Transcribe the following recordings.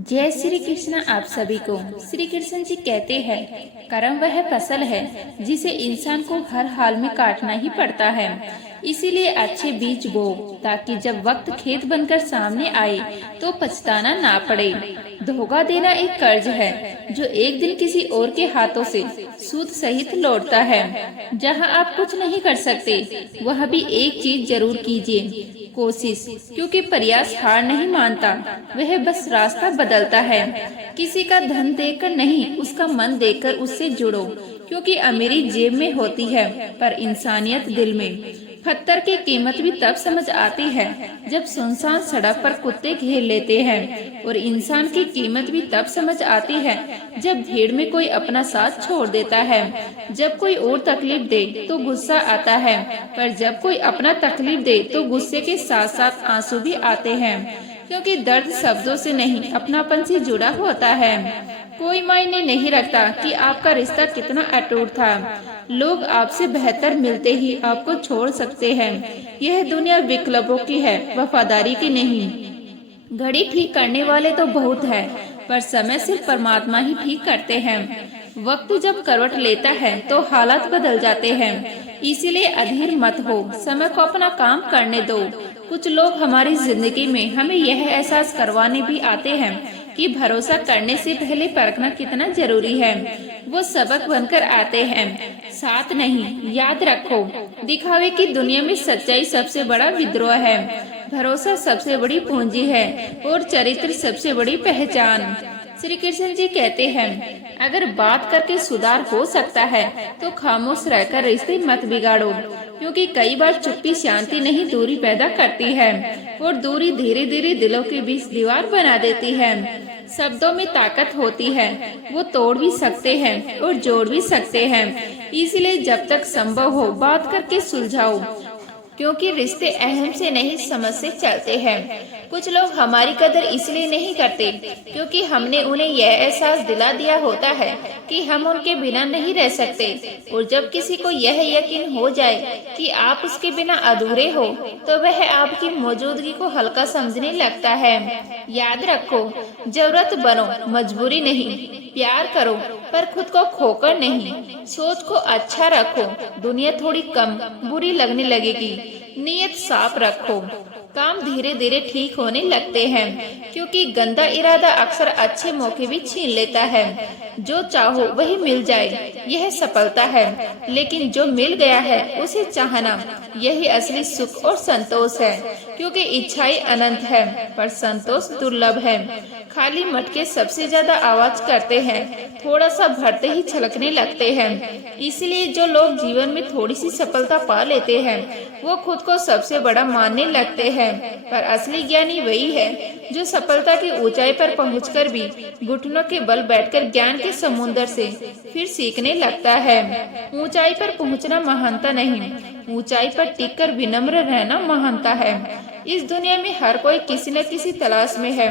जय श्री कृष्ण। आप सभी को श्री कृष्ण जी कहते हैं, कर्म वह फसल है जिसे इंसान को हर हाल में काटना ही पड़ता है। इसीलिए अच्छे बीज बो, ताकि जब वक्त खेत बनकर सामने आए तो पछताना ना पड़े। धोखा देना एक कर्ज है जो एक दिन किसी और के हाथों से सूद सहित लौटता है। जहां आप कुछ नहीं कर सकते, वह भी एक चीज जरूर कीजिए, कोशिश, क्योंकि प्रयास हार नहीं मानता, वह बस रास्ता बदलता है। किसी का धन देकर नहीं, उसका मन देकर उससे जुड़ो, क्योंकि अमीरी जेब में होती है पर इंसानियत दिल में। पत्थर की कीमत भी तब समझ आती है जब सुनसान सड़क पर कुत्ते घेर लेते हैं, और इंसान की कीमत भी तब समझ आती है जब भीड़ में कोई अपना साथ छोड़ देता है। जब कोई और तकलीफ दे तो गुस्सा आता है, पर जब कोई अपना तकलीफ दे तो गुस्से के साथ साथ आंसू भी आते हैं, क्योंकि दर्द शब्दों से नहीं अपनापन से जुड़ा होता है। कोई मायने नहीं रखता कि आपका रिश्ता कितना अटूट था, लोग आपसे बेहतर मिलते ही आपको छोड़ सकते हैं। यह दुनिया विकल्पों की है, वफादारी की नहीं। घड़ी ठीक करने वाले तो बहुत है, पर समय सिर्फ परमात्मा ही ठीक करते हैं। वक्त जब करवट लेता है तो हालात बदल जाते हैं, इसीलिए अधीर मत हो, समय को अपना काम करने दो। कुछ लोग हमारी जिंदगी में हमें यह एहसास करवाने भी आते हैं कि भरोसा करने से पहले परखना कितना जरूरी है। वो सबक बनकर आते हैं, साथ नहीं। याद रखो, दिखावे की दुनिया में सच्चाई सबसे बड़ा विद्रोह है, भरोसा सबसे बड़ी पूंजी है, और चरित्र सबसे बड़ी पहचान। श्री कृष्ण जी कहते हैं, अगर बात करके सुधार हो सकता है तो खामोश रहकर रिश्ते मत बिगाड़ो, क्योंकि कई बार चुप्पी शांति नहीं दूरी पैदा करती है, और दूरी धीरे धीरे दिलों के बीच दीवार बना देती है। शब्दों में ताकत होती है, वो तोड़ भी सकते हैं और जोड़ भी सकते हैं। इसलिए जब तक संभव हो बात करके सुलझाओ, क्योंकि रिश्ते अहम से नहीं समझ से चलते हैं। कुछ लोग हमारी कदर इसलिए नहीं करते क्योंकि हमने उन्हें यह एहसास दिला दिया होता है कि हम उनके बिना नहीं रह सकते, और जब किसी को यह यकीन हो जाए कि आप उसके बिना अधूरे हो तो वह आपकी मौजूदगी को हल्का समझने लगता है। याद रखो, जरूरत बनो, मजबूरी नहीं। प्यार करो पर खुद को खोकर नहीं। सोच को अच्छा रखो, दुनिया थोड़ी कम बुरी लगने लगेगी। नीयत साफ रखो, काम धीरे धीरे ठीक होने लगते हैं, क्योंकि गंदा इरादा अक्सर अच्छे मौके भी छीन लेता है। जो चाहो वही मिल जाए, यह सफलता है, लेकिन जो मिल गया है उसे चाहना, यही असली सुख और संतोष है। क्योंकि इच्छाएं अनंत है पर संतोष दुर्लभ है। खाली मटके सबसे ज्यादा आवाज करते हैं, थोड़ा सा भरते ही छलकने लगते हैं। इसलिए जो लोग जीवन में थोड़ी सी सफलता पा लेते हैं वो खुद को सबसे बड़ा मानने लगते हैं, पर असली ज्ञानी वही है जो सफलता की ऊंचाई पर पहुंचकर भी घुटनों के बल बैठकर ज्ञान के समुद्र से फिर सीखने लगता है। ऊंचाई पर पहुंचना महानता नहीं, ऊंचाई पर टिककर विनम्र रहना महानता है। इस दुनिया में हर कोई किसी न किसी तलाश में है,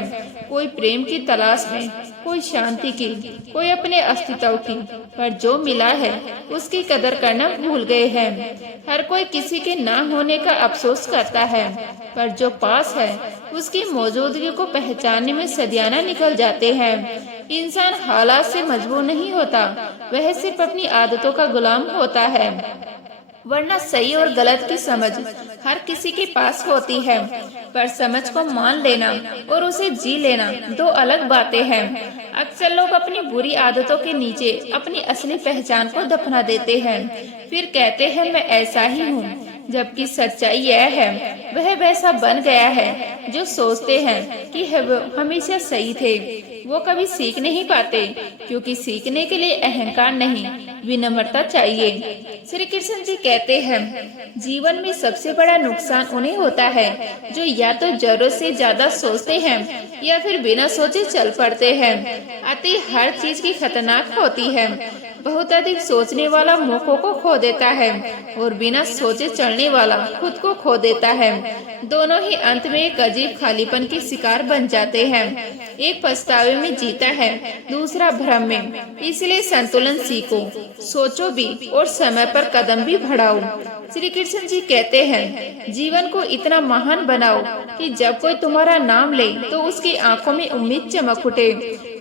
कोई प्रेम की तलाश में, कोई शांति की, कोई अपने अस्तित्व की, पर जो मिला है उसकी कदर करना भूल गए हैं। हर कोई किसी के ना होने का अफसोस करता है, पर जो पास है उसकी मौजूदगी को पहचानने में सदियाना निकल जाते हैं। इंसान हालात से मजबूर नहीं होता, वह सिर्फ अपनी आदतों का गुलाम होता है। वरना सही और गलत की समझ हर किसी के पास होती है, पर समझ को मान लेना और उसे जी लेना दो अलग बातें हैं। अक्सर लोग अपनी बुरी आदतों के नीचे अपनी असली पहचान को दफना देते हैं, फिर कहते हैं मैं ऐसा ही हूँ, जबकि सच्चाई यह है वह वैसा बन गया है जो सोचते हैं कि हमेशा सही थे। वो कभी सीख नहीं पाते, क्योंकि सीखने के लिए अहंकार नहीं, विनम्रता चाहिए। श्री कृष्ण जी कहते हैं, जीवन में सबसे बड़ा नुकसान उन्हें होता है जो या तो जरूरत से ज्यादा सोचते हैं या फिर बिना सोचे चल पड़ते हैं। अति हर चीज की खतरनाक होती है। बहुत अधिक सोचने वाला मौकों को खो देता है, और बिना सोचे चलने वाला खुद को खो देता है। दोनों ही अंत में एक अजीब खालीपन के शिकार बन जाते हैं। एक पछतावे में जीता है, दूसरा भ्रम में। इसलिए संतुलन सीखो, सोचो भी और समय पर कदम भी बढ़ाओ। श्री कृष्ण जी कहते हैं, जीवन को इतना महान बनाओ कि जब कोई तुम्हारा नाम ले तो उसकी आंखों में उम्मीद चमक उठे।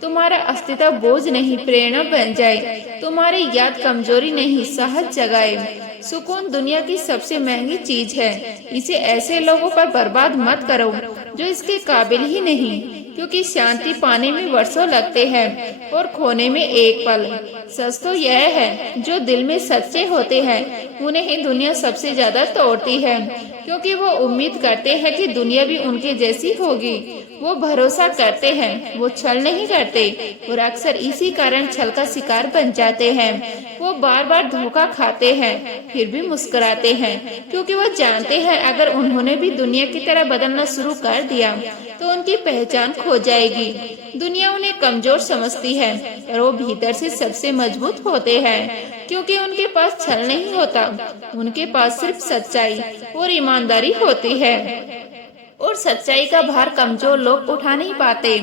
तुम्हारा अस्तित्व बोझ नहीं, प्रेरणा बन जाए। तुम्हारी याद कमजोरी नहीं, साहस जगाए। सुकून दुनिया की सबसे महंगी चीज है। इसे ऐसे लोगों पर बर्बाद मत करो जो इसके काबिल ही नहीं, क्योंकि शांति पाने में वर्षों लगते हैं और खोने में एक पल। सच तो यह है, जो दिल में सच्चे होते हैं उन्हें ही दुनिया सबसे ज्यादा तोड़ती है, क्योंकि वो उम्मीद करते हैं कि दुनिया भी उनके जैसी होगी। वो भरोसा करते हैं, वो छल नहीं करते और अक्सर इसी कारण छल का शिकार बन जाते हैं। वो बार बार धोखा खाते हैं फिर भी मुस्कुराते हैं, क्योंकि वो जानते हैं अगर उन्होंने भी दुनिया की तरह बदलना शुरू कर दिया तो उनकी पहचान खो जाएगी। दुनिया उन्हें कमजोर समझती है और वो भीतर से सबसे मजबूत होते हैं, क्योंकि उनके पास छल नहीं होता, उनके पास सिर्फ सच्चाई और ईमानदारी होती है। और सच्चाई का भार कमजोर लोग उठा नहीं पाते।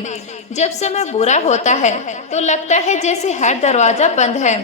जब समय बुरा होता है तो लगता है जैसे हर दरवाजा बंद है,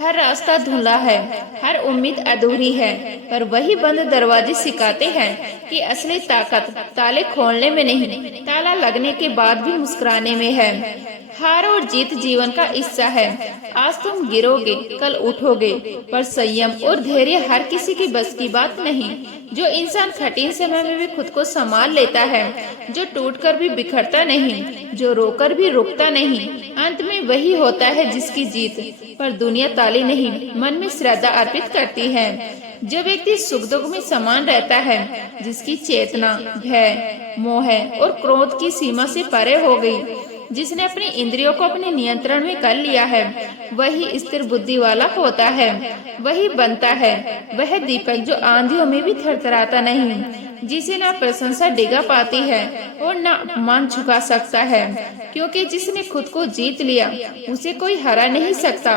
हर रास्ता धुंधला है, हर उम्मीद अधूरी है। पर वही बंद दरवाजे सिखाते हैं कि असली ताकत ताले खोलने में नहीं, ताला लगने के बाद भी मुस्कुराने में है। हार और जीत जीवन का हिस्सा है। आज तुम गिरोगे, कल उठोगे, पर संयम और धैर्य हर किसी की बस की बात नहीं। जो इंसान कठिन समय में भी खुद को संभाल लेता है, जो टूटकर भी बिखरता नहीं, जो रोकर भी रुकता नहीं, अंत में वही होता है जिसकी जीत पर दुनिया ताली नहीं, मन में श्रद्धा अर्पित करती है। जो व्यक्ति सुख दुख में समान रहता है, जिसकी चेतना भय, मोह और क्रोध की सीमा से परे हो गई, जिसने अपनी इंद्रियों को अपने नियंत्रण में कर लिया है, वही स्थिर बुद्धि वाला होता है। वही बनता है वह दीपक जो आंधियों में भी थरथराता नहीं, जिसे ना प्रशंसा डिगा पाती है और ना अपमान झुका सकता है, क्योंकि जिसने खुद को जीत लिया उसे कोई हरा नहीं सकता।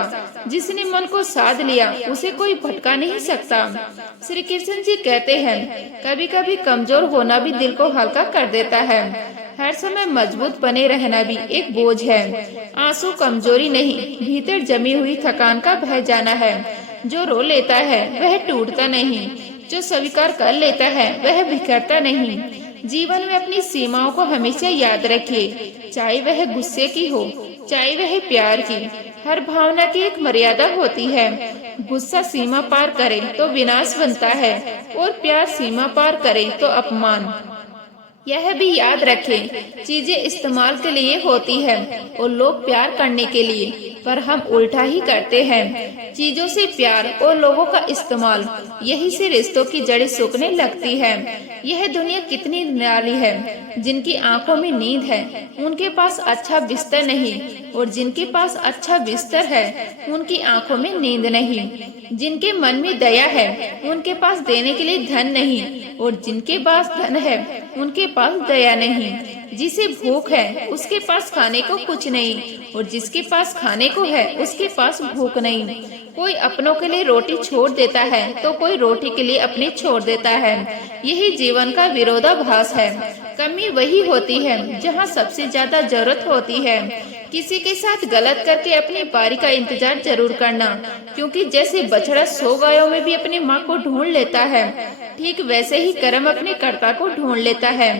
जिसने मन को साध लिया उसे कोई भटका नहीं सकता। श्री कृष्ण जी कहते हैं, कभी कभी कमजोर होना भी दिल को हल्का कर देता है। हर समय मजबूत बने रहना भी एक बोझ है। आंसू कमजोरी नहीं, भीतर जमी हुई थकान का बह जाना है। जो रो लेता है वह टूटता नहीं, जो स्वीकार कर लेता है वह बिखरता नहीं। जीवन में अपनी सीमाओं को हमेशा याद रखिए, चाहे वह गुस्से की हो, चाहे वह प्यार की। हर भावना की एक मर्यादा होती है। गुस्सा सीमा पार करे तो विनाश बनता है और प्यार सीमा पार करे तो अपमान। यह भी याद रखें, चीजें इस्तेमाल के लिए होती है और लोग प्यार करने के लिए, पर हम उल्टा ही करते हैं। चीजों से प्यार और लोगों का इस्तेमाल, यही से रिश्तों की जड़ें सूखने लगती है। यह दुनिया कितनी निराली है। जिनकी आंखों में नींद है उनके पास अच्छा बिस्तर नहीं, और जिनके पास अच्छा बिस्तर है उनकी आंखों में नींद नहीं। जिनके मन में दया है उनके पास देने के लिए धन नहीं, और जिनके पास धन है उनके पास दया नहीं। जिसे भूख है उसके पास खाने को कुछ नहीं, और जिसके पास खाने को है उसके पास भूख नहीं। कोई अपनों के लिए रोटी छोड़ देता है तो कोई रोटी के लिए अपनी छोड़ देता है। यही जीवन का विरोधाभास है। कमी वही होती है जहाँ सबसे ज्यादा जरूरत होती है। किसी के साथ गलत करके अपनी बारी का इंतजार जरूर करना, क्योंकि जैसे बछड़ा 100 गायों में भी अपनी माँ को ढूंढ लेता है, ठीक वैसे ही कर्म अपने कर्ता को ढूंढ लेता है।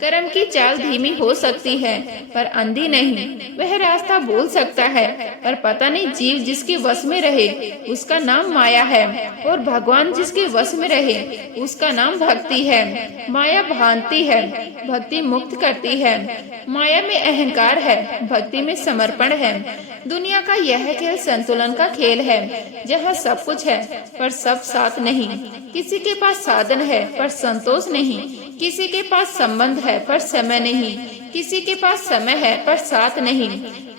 कर्म की चाल धीमी हो सकती है पर अंधी नहीं। वह रास्ता भूल सकता है, पर पता नहीं जीव जिसके वश में रहे उसका नाम माया है, और भगवान जिसके वश में रहे उसका नाम भक्ति है। माया भांति है, भक्ति मुक्त करती है। माया में अहंकार है, भक्ति में समर्पण है। दुनिया का यह खेल संतुलन का खेल है, जहाँ सब कुछ है पर सब साथ नहीं। किसी के पास साधन है पर संतोष नहीं, किसी के पास संबंध है पर समय नहीं, किसी के पास समय है पर साथ नहीं।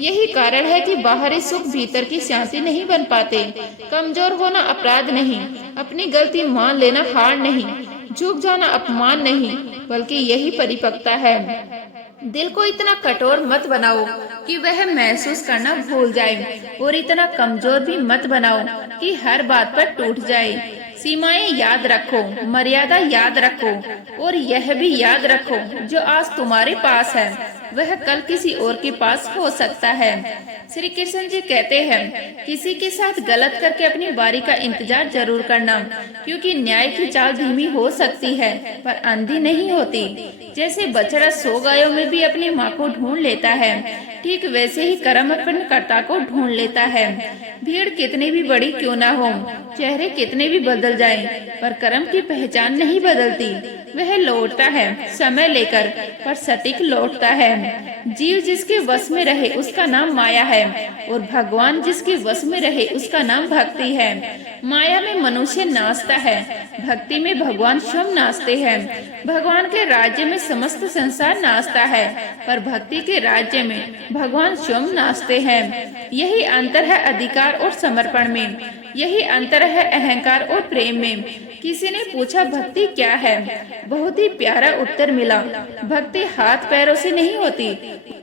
यही कारण है कि बाहरी सुख भीतर की शांति नहीं बन पाते। कमजोर होना अपराध नहीं, अपनी गलती मान लेना हार नहीं, झुक जाना अपमान नहीं, बल्कि यही परिपक्वता है। दिल को इतना कठोर मत बनाओ कि वह महसूस करना भूल जाए, और इतना कमजोर भी मत बनाओ कि हर बात पर टूट जाए। सीमाएं याद रखो, मर्यादा याद रखो, और यह भी याद रखो जो आज तुम्हारे पास है वह कल किसी और के पास हो सकता है। श्री कृष्ण जी कहते हैं, किसी के साथ गलत करके अपनी बारी का इंतजार जरूर करना, क्योंकि न्याय की चाल धीमी हो सकती है पर अंधी नहीं होती। जैसे बछड़ा 100 गायों में भी अपनी माँ को ढूंढ लेता है, ठीक वैसे ही कर्म अपने कर्ता को ढूंढ लेता है। भीड़ कितनी भी बड़ी क्यों ना हो, चेहरे कितने भी बदल जाएं, पर कर्म की पहचान नहीं बदलती। वह लौटता है समय लेकर, पर सटीक लौटता है। जीव जिसके वश में रहे उसका नाम माया है, और भगवान जिसके वश में रहे उसका नाम भक्ति है। माया में मनुष्य नाचता है, भक्ति में भगवान स्वयं नाचते हैं। भगवान के राज्य में समस्त संसार नाचता है, पर भक्ति के राज्य में भगवान स्वयं नाचते हैं। यही अंतर है अधिकार और समर्पण में, यही अंतर है अहंकार और प्रेम में। किसी ने पूछा भक्ति क्या है? बहुत ही प्यारा उत्तर मिला, भक्ति हाथ पैरों से नहीं होती,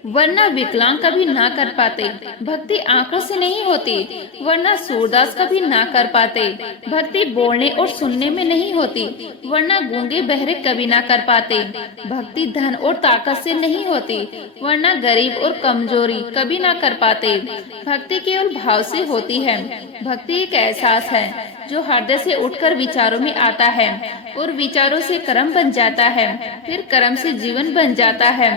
वरना विकलांग कभी ना कर पाते। भक्ति आंखों से नहीं होती, वरना सूरदास कभी ना कर पाते। भक्ति बोलने और सुनने में नहीं होती, वरना गूंगे बहरे कभी ना कर पाते। भक्ति धन और ताकत से नहीं होती, वरना गरीब और कमजोरी कभी ना कर पाते। भक्ति केवल भाव से होती है। भक्ति एक एहसास है जो हृदय से उठकर विचारों में आता है, और विचारों से कर्म बन जाता है, फिर कर्म से जीवन बन जाता है।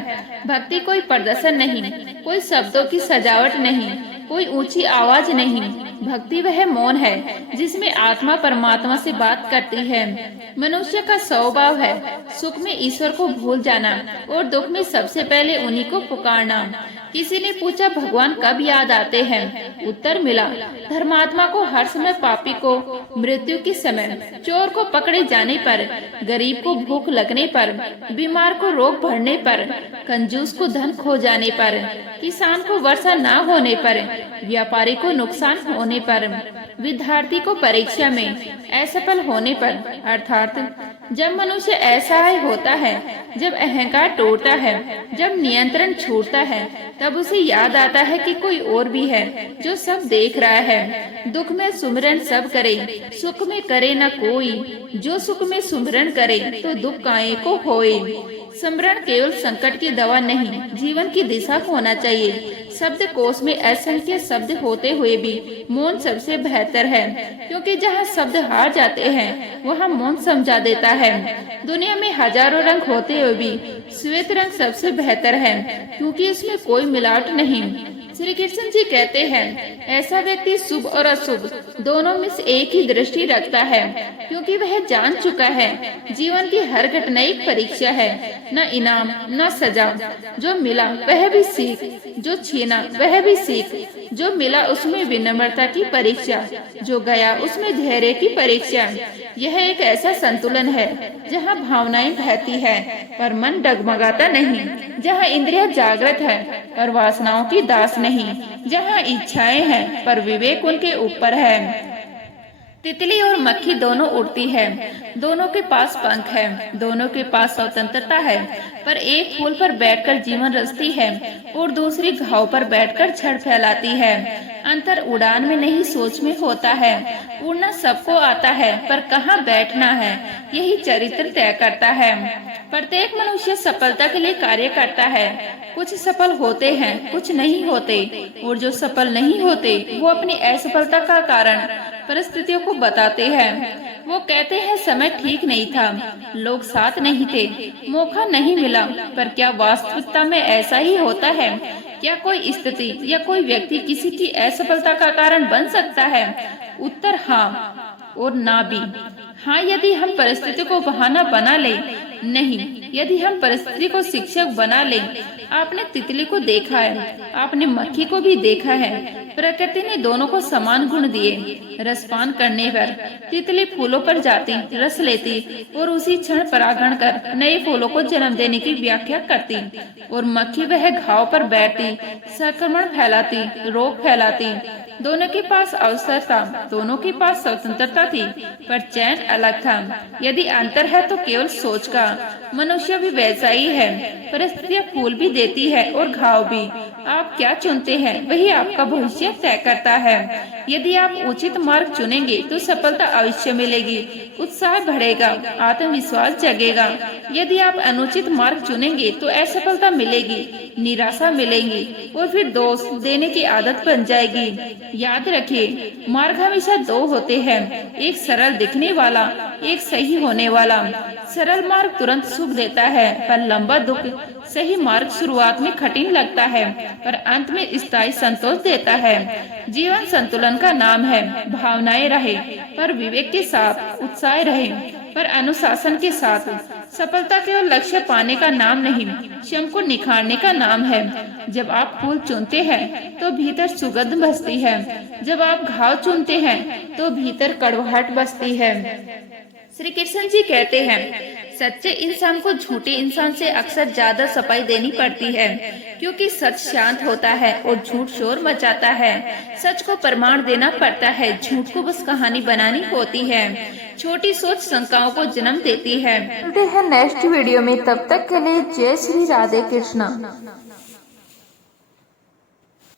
भक्ति कोई प्रदर्शन नहीं, कोई शब्दों की सजावट नहीं, कोई ऊंची आवाज नहीं। भक्ति वह मौन है जिसमें आत्मा परमात्मा से बात करती है। मनुष्य का स्वभाव है सुख में ईश्वर को भूल जाना और दुख में सबसे पहले उन्हीं को पुकारना। किसी ने पूछा भगवान कब याद आते हैं? उत्तर मिला, धर्मात्मा को हर समय, पापी को मृत्यु के समय, चोर को पकड़े जाने पर, गरीब को भूख लगने पर, बीमार को रोग बढ़ने पर, कंजूस को धन खो जाने पर, किसान को वर्षा ना होने पर, व्यापारी को नुकसान होने पर, विद्यार्थी को परीक्षा में असफल होने पर। अर्थात जब मनुष्य असहाय होता है, जब अहंकार टूटता है, जब नियंत्रण छूटता है, तब उसे याद आता है कि कोई और भी है जो सब देख रहा है। दुख में सुमिरन सब करे, सुख में करे न कोई। जो सुख में सुमिरन करे तो दुख काहे को होए। स्मरण केवल संकट की दवा नहीं, जीवन की दिशा होना चाहिए। शब्द कोश में असंख्य शब्द होते हुए भी मौन सबसे बेहतर है, क्योंकि जहाँ शब्द हार जाते हैं वहाँ मौन समझा देता है। दुनिया में हजारों रंग होते हुए भी श्वेत रंग सबसे बेहतर है, क्योंकि इसमें कोई मिलावट नहीं। श्री कृष्ण जी कहते हैं, ऐसा व्यक्ति शुभ और अशुभ दोनों में से एक ही दृष्टि रखता है, क्योंकि वह जान चुका है जीवन की हर घटना एक परीक्षा है, न इनाम न सजा। जो मिला वह भी सीख, जो छीना वह भी सीख। जो मिला उसमें विनम्रता की परीक्षा, जो गया उसमें धैर्य की परीक्षा। यह एक ऐसा संतुलन है जहाँ भावनाएं बहती है पर मन डगमगाता नहीं, जहाँ इंद्रियां जागृत है पर वासनाओं की दास नहीं, जहाँ इच्छाएं हैं पर विवेक उनके ऊपर है। तितली और मक्खी दोनों उड़ती है, दोनों के पास पंख है, दोनों के पास स्वतंत्रता है, पर एक फूल पर बैठकर जीवन रचती है और दूसरी घाव पर बैठकर छड़ फैलाती है। अंतर उड़ान में नहीं, सोच में होता है। उड़ना सबको आता है, पर कहाँ बैठना है यही चरित्र तय करता है। प्रत्येक मनुष्य सफलता के लिए कार्य करता है। कुछ सफल होते हैं, कुछ नहीं होते, और जो सफल नहीं होते वो अपनी असफलता का कारण परिस्थितियों को बताते हैं। वो कहते हैं समय ठीक नहीं था, लोग साथ नहीं थे, मौका नहीं मिला। पर क्या वास्तविकता में ऐसा ही होता है? क्या कोई स्थिति या कोई व्यक्ति किसी की असफलता का कारण बन सकता है? उत्तर हाँ और ना भी। हाँ यदि हम परिस्थिति को बहाना बना ले, नहीं यदि हम परिस्थिति को शिक्षक बना ले। आपने तितली को देखा है, आपने मक्खी को भी देखा है। प्रकृति ने दोनों को समान गुण दिए। रसपान करने पर तितली फूलों पर जाती, रस लेती और उसी क्षण परागण कर नए फूलों को जन्म देने की व्याख्या करती, और मक्खी वह घाव पर बैठती, संक्रमण फैलाती, रोग फैलाती। दोनों के पास अवसर था, दोनों के पास स्वतंत्रता थी, पर चैन अलग था। यदि अंतर है तो केवल सोच का। मनुष्य भी वैसा ही है। परिस्थितियाँ फूल भी देती है और घाव भी। आप क्या चुनते हैं वही आपका भविष्य तय करता है। यदि आप उचित मार्ग चुनेंगे तो सफलता अवश्य मिलेगी, उत्साह बढ़ेगा, आत्मविश्वास जगेगा। यदि आप अनुचित मार्ग चुनेंगे तो असफलता मिलेगी, निराशा मिलेगी और फिर दोष देने की आदत बन जाएगी। याद रखिए, मार्ग हमेशा दो होते हैं, एक सरल दिखने वाला, एक सही होने वाला। सरल मार्ग तुरंत सुख देता है, पर लंबा दुख। सही मार्ग शुरुआत में कठिन लगता है, पर अंत में स्थायी संतोष देता है। जीवन संतुलन का नाम है। भावनाएं रहे पर विवेक के साथ, उत्साह रहे पर अनुशासन के साथ। सफलता केवल लक्ष्य पाने का नाम नहीं, स्वयं को निखारने का नाम है। जब आप फूल चुनते हैं तो भीतर सुगंध बसती है, जब आप घाव चुनते हैं तो भीतर कड़वाहट बसती है। श्री कृष्ण जी कहते हैं, सच्चे इंसान को झूठे इंसान से अक्सर ज्यादा सफाई देनी पड़ती है, क्योंकि सच शांत होता है और झूठ शोर मचाता है। सच को प्रमाण देना पड़ता है, झूठ को बस कहानी बनानी होती है। छोटी सोच शंकाओं को जन्म देती है। मिलते हैं नेक्स्ट वीडियो में, तब तक के लिए जय श्री राधे कृष्णा।